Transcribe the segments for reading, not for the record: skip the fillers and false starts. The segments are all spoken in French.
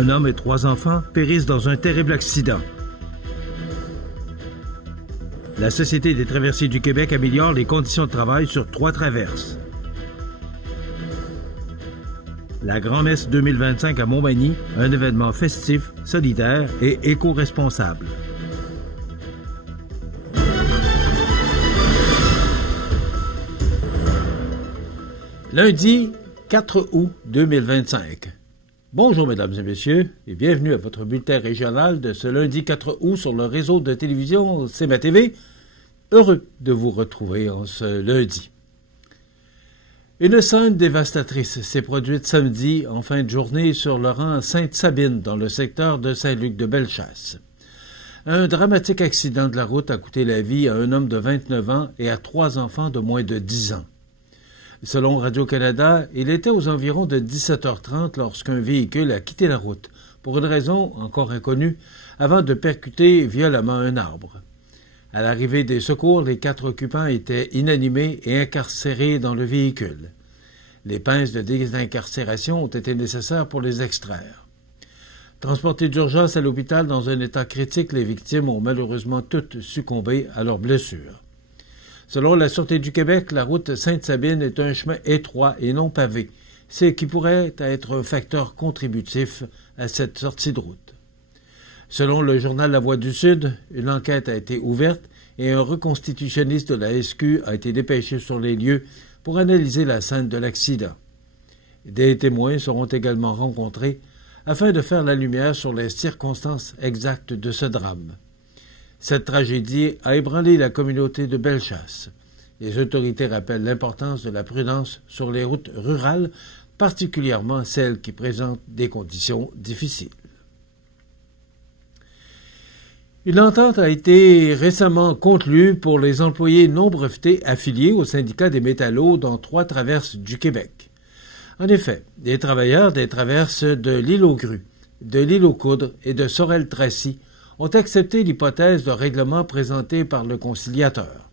Un homme et 3 enfants périssent dans un terrible accident. La Société des traversiers du Québec améliore les conditions de travail sur 3 traverses. La Grand-Messe 2025 à Montmagny, un événement festif, solidaire et éco-responsable. Lundi 4 août 2025. Bonjour mesdames et messieurs et bienvenue à votre bulletin régional de ce lundi 4 août sur le réseau de télévision CMA-TV. Heureux de vous retrouver en ce lundi. Une scène dévastatrice s'est produite samedi en fin de journée sur le rang Sainte-Sabine dans le secteur de Saint-Luc-de-Bellechasse. Un dramatique accident de la route a coûté la vie à un homme de 29 ans et à 3 enfants de moins de 10 ans. Selon Radio-Canada, il était aux environs de 17h30 lorsqu'un véhicule a quitté la route, pour une raison encore inconnue, avant de percuter violemment un arbre. À l'arrivée des secours, les 4 occupants étaient inanimés et incarcérés dans le véhicule. Les pinces de désincarcération ont été nécessaires pour les extraire. Transportés d'urgence à l'hôpital dans un état critique, les victimes ont malheureusement toutes succombé à leurs blessures. Selon la Sûreté du Québec, la route Sainte-Sabine est un chemin étroit et non pavé, ce qui pourrait être un facteur contributif à cette sortie de route. Selon le journal La Voix du Sud, une enquête a été ouverte et un reconstitutionniste de la SQ a été dépêché sur les lieux pour analyser la scène de l'accident. Des témoins seront également rencontrés afin de faire la lumière sur les circonstances exactes de ce drame. Cette tragédie a ébranlé la communauté de Bellechasse. Les autorités rappellent l'importance de la prudence sur les routes rurales, particulièrement celles qui présentent des conditions difficiles. Une entente a été récemment conclue pour les employés non brevetés affiliés au syndicat des métallos dans 3 traverses du Québec. En effet, les travailleurs des traverses de l'île aux Grues, de l'île aux Coudres et de Sorel-Tracy ont accepté l'hypothèse de règlement présentée par le conciliateur.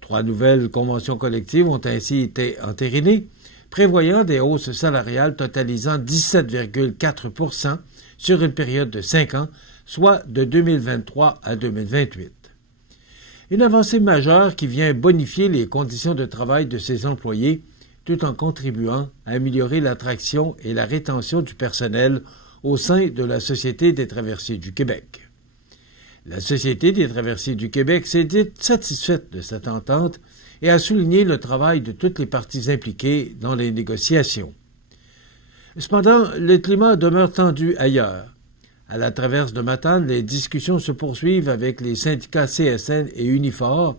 3 nouvelles conventions collectives ont ainsi été entérinées, prévoyant des hausses salariales totalisant 17,4 % sur une période de 5 ans, soit de 2023 à 2028. Une avancée majeure qui vient bonifier les conditions de travail de ces employés, tout en contribuant à améliorer l'attraction et la rétention du personnel au sein de la Société des traversiers du Québec. La Société des traversiers du Québec s'est dite satisfaite de cette entente et a souligné le travail de toutes les parties impliquées dans les négociations. Cependant, le climat demeure tendu ailleurs. À la traverse de Matane, les discussions se poursuivent avec les syndicats CSN et Unifor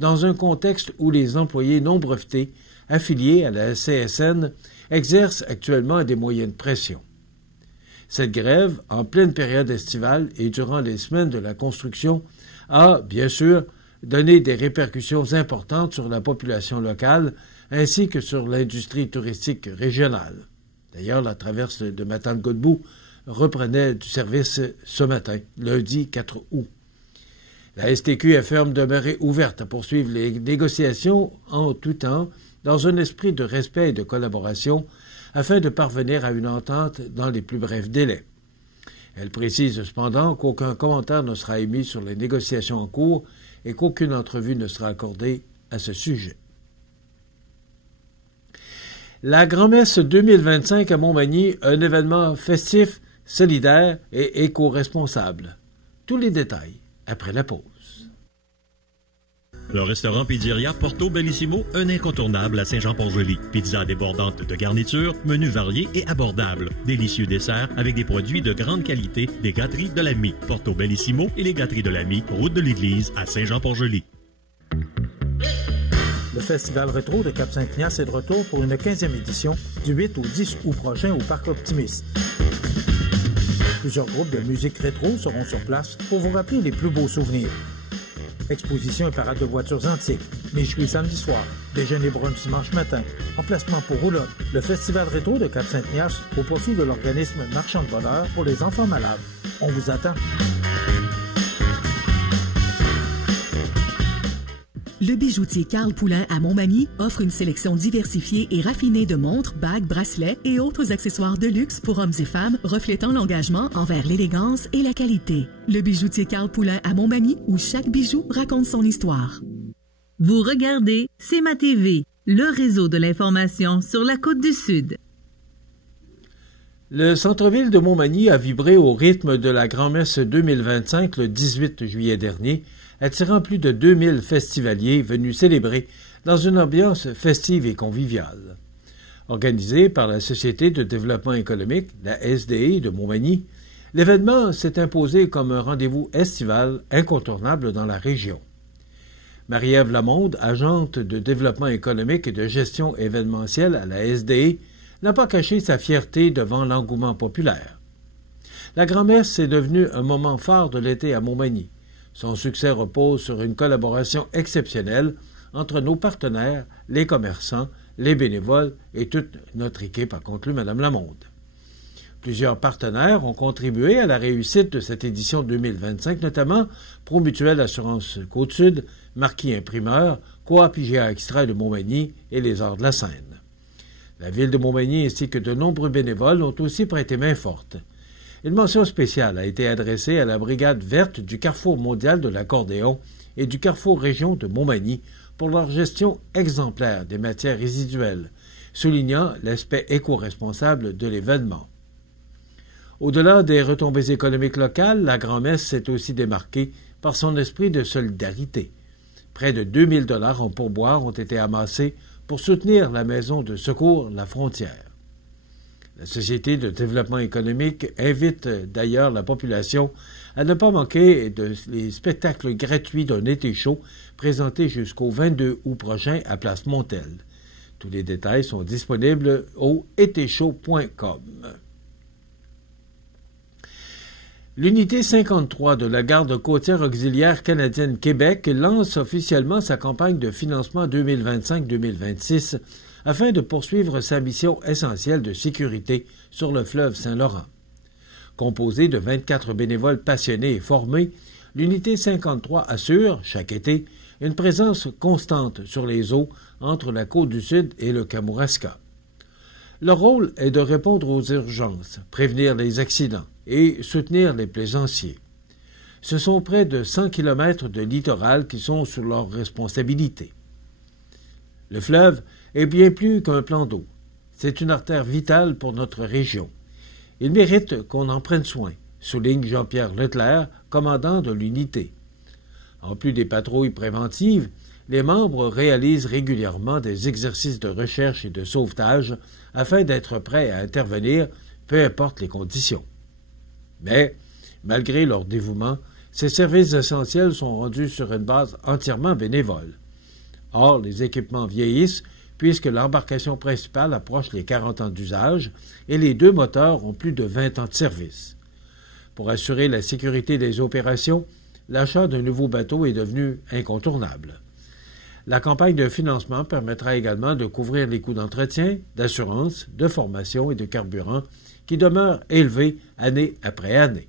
dans un contexte où les employés non brevetés affiliés à la CSN exercent actuellement des moyens de pression. Cette grève, en pleine période estivale et durant les semaines de la construction, a, bien sûr, donné des répercussions importantes sur la population locale ainsi que sur l'industrie touristique régionale. D'ailleurs, la traverse de Matane-Godbout reprenait du service ce matin, lundi 4 août. La STQ affirme demeurer ouverte à poursuivre les négociations en tout temps dans un esprit de respect et de collaboration afin de parvenir à une entente dans les plus brefs délais. Elle précise cependant qu'aucun commentaire ne sera émis sur les négociations en cours et qu'aucune entrevue ne sera accordée à ce sujet. La Grand-Messe 2025 à Montmagny, un événement festif, solidaire et éco-responsable. Tous les détails après la pause. Le restaurant Pizzeria Porto Bellissimo, un incontournable à Saint-Jean-Port-Joli. Pizza débordante de garnitures, menus variés et abordables. Délicieux desserts avec des produits de grande qualité des gâteries de l'Ami. Porto Bellissimo et les gâteries de l'Ami, route de l'église à Saint-Jean-Port-Joli. Le Festival rétro de Cap-Saint-Ignace est de retour pour une 15e édition du 8 au 10 août prochain au Parc Optimiste. Plusieurs groupes de musique rétro seront sur place pour vous rappeler les plus beaux souvenirs. Exposition et parade de voitures antiques, méchoui samedi soir, déjeuner brunch dimanche matin, emplacement pour roulotte, le Festival rétro de Cap-Saint-Ignace au profit de l'organisme Marchand de bonheur pour les enfants malades. On vous attend. Le bijoutier Carl Poulain à Montmagny offre une sélection diversifiée et raffinée de montres, bagues, bracelets et autres accessoires de luxe pour hommes et femmes reflétant l'engagement envers l'élégance et la qualité. Le bijoutier Carl Poulain à Montmagny, où chaque bijou raconte son histoire. Vous regardez CMA TV, le réseau de l'information sur la Côte-du-Sud. Le centre-ville de Montmagny a vibré au rythme de la Grand-Messe 2025 le 18 juillet dernier, attirant plus de 2000 festivaliers venus célébrer dans une ambiance festive et conviviale. Organisé par la Société de développement économique, la SDE de Montmagny, l'événement s'est imposé comme un rendez-vous estival incontournable dans la région. Marie-Ève Lamonde, agente de développement économique et de gestion événementielle à la SDE, n'a pas caché sa fierté devant l'engouement populaire. La Grand-Messe est devenue un moment phare de l'été à Montmagny. Son succès repose sur une collaboration exceptionnelle entre nos partenaires, les commerçants, les bénévoles et toute notre équipe, a conclu Mme Lamonde. Plusieurs partenaires ont contribué à la réussite de cette édition 2025, notamment Promutuelle Assurance Côte-Sud, Marquis Imprimeur, Coop IGA Extra de Montmagny et les Arts de la Seine. La ville de Montmagny ainsi que de nombreux bénévoles ont aussi prêté main forte. Une mention spéciale a été adressée à la brigade verte du Carrefour mondial de l'accordéon et du Carrefour région de Montmagny pour leur gestion exemplaire des matières résiduelles, soulignant l'aspect éco-responsable de l'événement. Au-delà des retombées économiques locales, la Grand-Messe s'est aussi démarquée par son esprit de solidarité. Près de 2000 $ en pourboires ont été amassés pour soutenir la maison de secours La Frontière. La Société de développement économique invite d'ailleurs la population à ne pas manquer les spectacles gratuits d'un été chaud présentés jusqu'au 22 août prochain à Place Montel. Tous les détails sont disponibles au etéchaud.com. L'unité 53 de la Garde côtière auxiliaire canadienne Québec lance officiellement sa campagne de financement 2025-2026 afin de poursuivre sa mission essentielle de sécurité sur le fleuve Saint-Laurent. Composée de 24 bénévoles passionnés et formés, l'unité 53 assure, chaque été, une présence constante sur les eaux entre la Côte-du-Sud et le Kamouraska. Leur rôle est de répondre aux urgences, prévenir les accidents et soutenir les plaisanciers. Ce sont près de 100 km de littoral qui sont sous leur responsabilité. Le fleuve est bien plus qu'un plan d'eau. C'est une artère vitale pour notre région. Il mérite qu'on en prenne soin, souligne Jean-Pierre Leclerc, commandant de l'unité. En plus des patrouilles préventives, les membres réalisent régulièrement des exercices de recherche et de sauvetage afin d'être prêts à intervenir, peu importe les conditions. Mais, malgré leur dévouement, ces services essentiels sont rendus sur une base entièrement bénévole. Or, les équipements vieillissent puisque l'embarcation principale approche les 40 ans d'usage et les deux moteurs ont plus de 20 ans de service. Pour assurer la sécurité des opérations, l'achat d'un nouveau bateau est devenu incontournable. La campagne de financement permettra également de couvrir les coûts d'entretien, d'assurance, de formation et de carburant qui demeurent élevés année après année.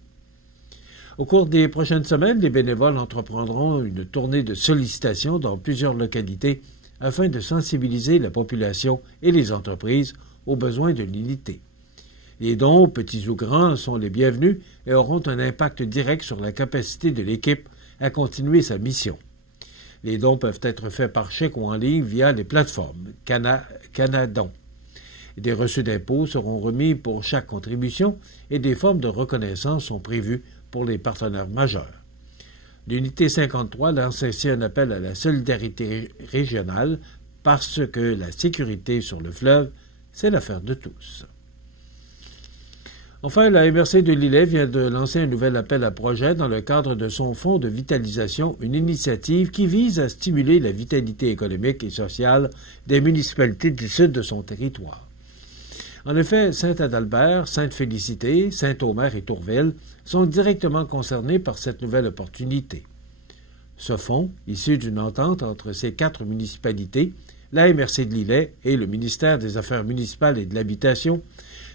Au cours des prochaines semaines, les bénévoles entreprendront une tournée de sollicitation dans plusieurs localités afin de sensibiliser la population et les entreprises aux besoins de l'unité. Les dons, petits ou grands, sont les bienvenus et auront un impact direct sur la capacité de l'équipe à continuer sa mission. Les dons peuvent être faits par chèque ou en ligne via les plateformes Canadon. Des reçus d'impôts seront remis pour chaque contribution et des formes de reconnaissance sont prévues pour les partenaires majeurs. L'unité 53 lance ainsi un appel à la solidarité régionale parce que la sécurité sur le fleuve, c'est l'affaire de tous. Enfin, la MRC de Lillet vient de lancer un nouvel appel à projet dans le cadre de son fonds de vitalisation, une initiative qui vise à stimuler la vitalité économique et sociale des municipalités du sud de son territoire. En effet, Saint-Adalbert, Sainte-Félicité, Saint-Omer et Tourville sont directement concernés par cette nouvelle opportunité. Ce fonds, issu d'une entente entre ces 4 municipalités, la MRC de Lillet et le ministère des Affaires municipales et de l'Habitation,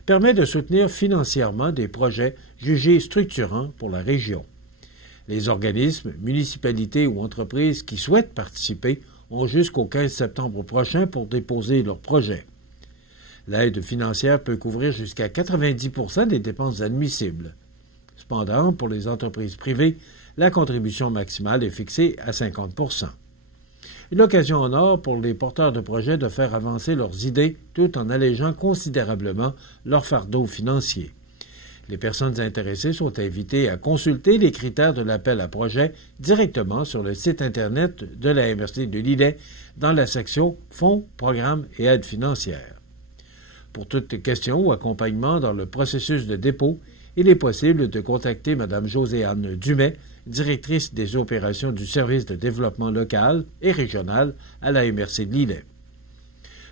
permet de soutenir financièrement des projets jugés structurants pour la région. Les organismes, municipalités ou entreprises qui souhaitent participer ont jusqu'au 15 septembre prochain pour déposer leur projet. L'aide financière peut couvrir jusqu'à 90% des dépenses admissibles. Cependant, pour les entreprises privées, la contribution maximale est fixée à 50%. Une occasion en or pour les porteurs de projets de faire avancer leurs idées tout en allégeant considérablement leur fardeau financier. Les personnes intéressées sont invitées à consulter les critères de l'appel à projet directement sur le site Internet de la MRC de Lillet dans la section Fonds, programmes et aides financières. Pour toute question ou accompagnement dans le processus de dépôt, il est possible de contacter Mme Joséanne Dumais, directrice des opérations du service de développement local et régional à la MRC de Lillet.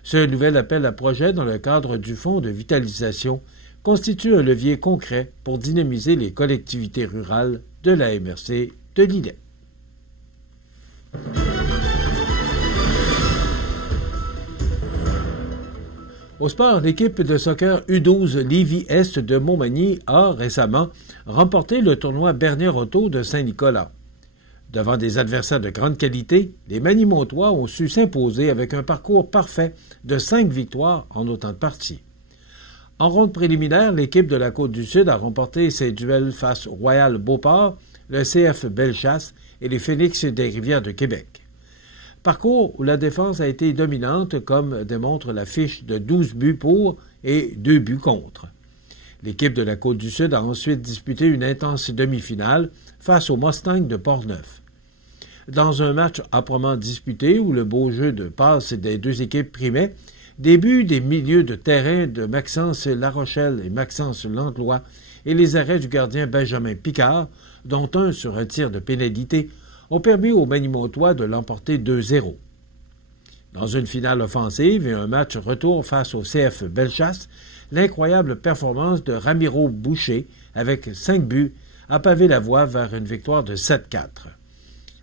Ce nouvel appel à projet dans le cadre du Fonds de vitalisation constitue un levier concret pour dynamiser les collectivités rurales de la MRC de Lillet. Au sport, l'équipe de soccer U12 Lévis-Est de Montmagny a récemment remporté le tournoi Bernier-Auto de Saint-Nicolas. Devant des adversaires de grande qualité, les Magny-Montois ont su s'imposer avec un parcours parfait de 5 victoires en autant de parties. En ronde préliminaire, l'équipe de la Côte-du-Sud a remporté ses duels face au Royal Beauport, le CF Bellechasse et les Phénix des Rivières de Québec. Parcours où la défense a été dominante, comme démontre la fiche de 12 buts pour et 2 buts contre. L'équipe de la Côte-du-Sud a ensuite disputé une intense demi-finale face aux Mustangs de Portneuf. Dans un match âprement disputé où le beau jeu de passe des deux équipes primait, des buts des milieux de terrain de Maxence Larochelle et Maxence Landlois et les arrêts du gardien Benjamin Picard, dont un sur un tir de pénalité, ont permis aux Magny-Montois de l'emporter 2-0. Dans une finale offensive et un match retour face au CF Bellechasse, l'incroyable performance de Ramiro Boucher, avec 5 buts, a pavé la voie vers une victoire de 7-4.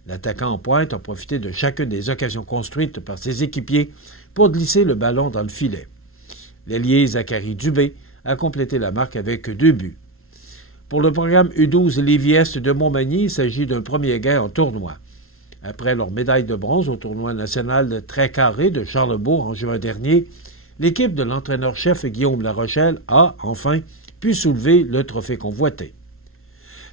L'attaquant en pointe a profité de chacune des occasions construites par ses équipiers pour glisser le ballon dans le filet. L'ailier Zachary Dubé a complété la marque avec 2 buts. Pour le programme U12 Lévis-Est de Montmagny, il s'agit d'un premier gain en tournoi. Après leur médaille de bronze au tournoi national de très carré de Charlesbourg en juin dernier, l'équipe de l'entraîneur-chef Guillaume Larochelle a, enfin, pu soulever le trophée convoité.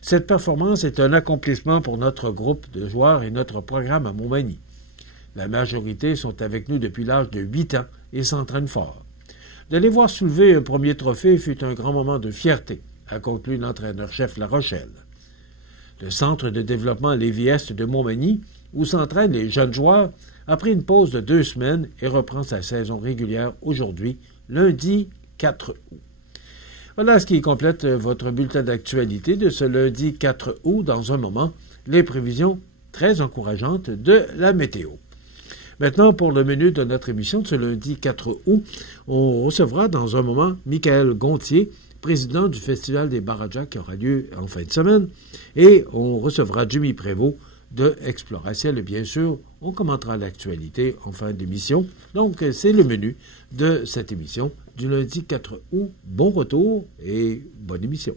Cette performance est un accomplissement pour notre groupe de joueurs et notre programme à Montmagny. La majorité sont avec nous depuis l'âge de 8 ans et s'entraînent fort. De les voir soulever un premier trophée fut un grand moment de fierté, a conclu l'entraîneur-chef Larochelle. Le centre de développement Lévis-Est de Montmagny, où s'entraînent les jeunes joueurs, a pris une pause de 2 semaines et reprend sa saison régulière aujourd'hui, lundi 4 août. Voilà ce qui complète votre bulletin d'actualité de ce lundi 4 août. Dans un moment, les prévisions très encourageantes de la météo. Maintenant, pour le menu de notre émission de ce lundi 4 août, on recevra dans un moment Michael Gontier, président du Festival des Barajas qui aura lieu en fin de semaine, et on recevra Jimmy Prévost de Exploratiel. Et bien sûr, on commentera l'actualité en fin d'émission. Donc, c'est le menu de cette émission du lundi 4 août. Bon retour et bonne émission.